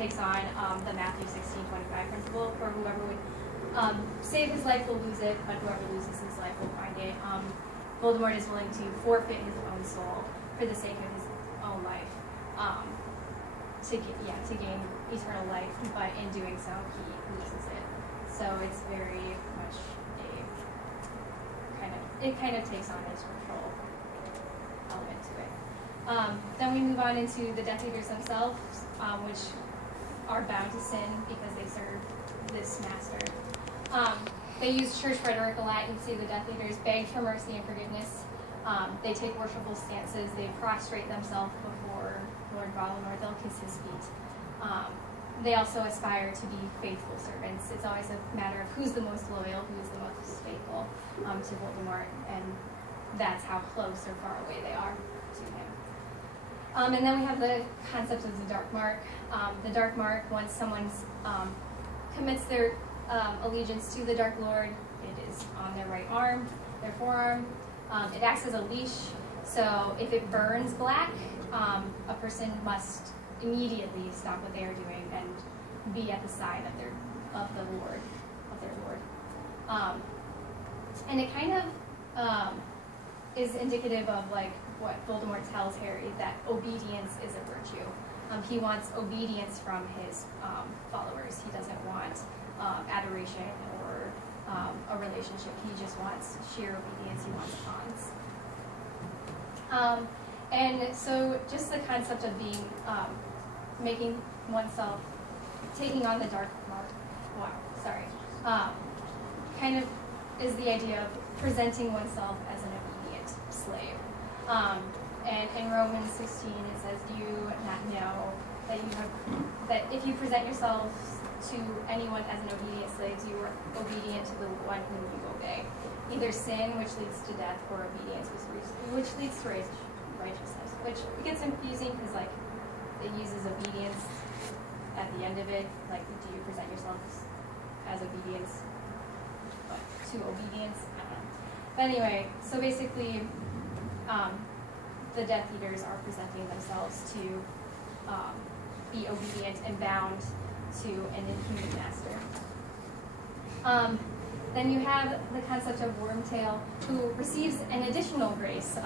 takes on the Matthew 16:25 principle, for whoever would save his life will lose it, but whoever loses his life will find it. Voldemort is willing to forfeit his own soul for the sake of his own life, to gain eternal life, but in doing so, he loses it. So it's very much it kind of takes on his control element to it. Then we move on into the Death Eaters themselves, which are bound to sin because they serve this master. They use church rhetoric a lot. You see the Death Eaters beg for mercy and forgiveness. They take worshipful stances. They prostrate themselves before Lord Voldemort. They'll kiss his feet. They also aspire to be faithful servants. It's always a matter of who's the most loyal, who's the most faithful to Voldemort, and that's how close or far away they are to him. And then we have the concept of the Dark Mark. The Dark Mark, once someone commits their allegiance to the Dark Lord, it is on their right arm, their forearm. It acts as a leash, so if it burns black, a person must immediately stop what they are doing and be at the side of their lord. And it kind of is indicative of like what Voldemort tells Harry, that obedience is a virtue. He wants obedience from his followers. He doesn't want adoration or a relationship. He just wants sheer obedience. He wants pawns. And so just the concept of being, making oneself, taking on the Dark Mark, kind of is the idea of presenting oneself as an obedient slave. And in Romans 16 it says, "Do you not know that if you present yourselves to anyone as an obedient slave, you are obedient to the one whom you obey. Either sin, which leads to death, or obedience, which leads to righteousness." Which gets confusing because like it uses obedience at the end of it. Like, do you present yourselves as obedience, but to obedience? I don't know. But anyway, so basically, the Death Eaters are presenting themselves to be obedient and bound to an inhuman master. Then you have the concept of Wormtail, who receives an additional grace.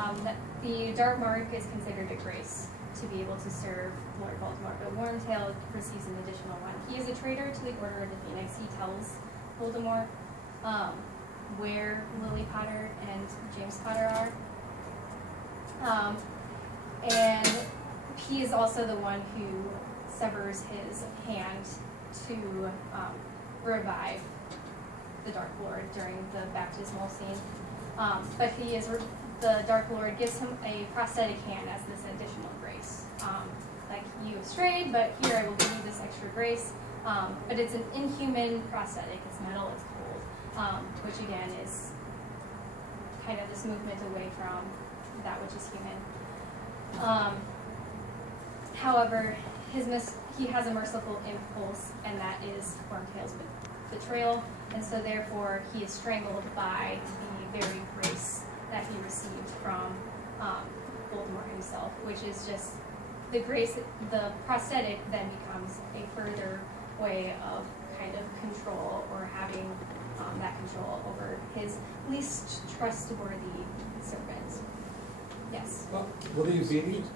The Dark Mark is considered a grace to be able to serve Lord Voldemort, but Wormtail receives an additional one. He is a traitor to the Order of the Phoenix. He tells Voldemort where Lily Potter and James Potter are. And he is also the one who severs his hand to revive the Dark Lord during the baptismal scene. But the Dark Lord gives him a prosthetic hand as this additional grace. Like, you have strayed, but here I will give you this extra grace. But it's an inhuman prosthetic. It's metal, it's cold, which again is kind of this movement away from that which is human. However, he has a merciful impulse, and that is Wormtail's betrayal, and so therefore he is strangled by the very grace that he received from Voldemort himself, which is just the grace. The prosthetic then becomes a further way of kind of control, or having that control over his least trustworthy servant. Yes? Well, will he be obedient?